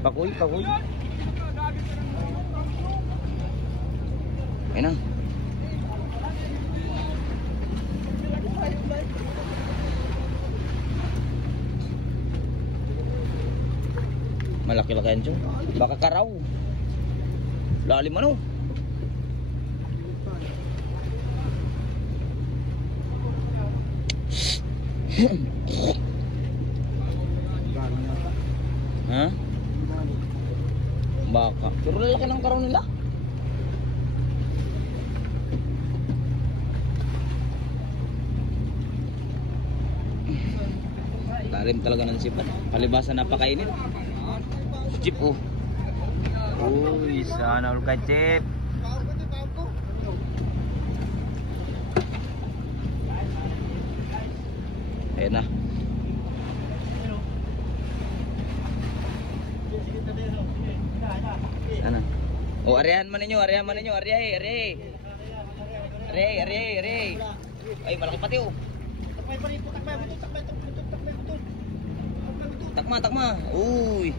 Pakuy, pakuy. Ayun na. Malaki-laki yan dyan. Baka karaw. Lalim ano. Ha? Baka. Pero lalaki ng karaw nila. Lalim talaga ng sipat. Palibasa napakainit. Chip oh. Uy, sana all ka chip. Ayan na. Sana. Oh, arihan man ninyo, arihan man ninyo, arihay, arihay. Arihay, arihay, arihay. Ay, malaki pati oh. Takma, takma. Uy.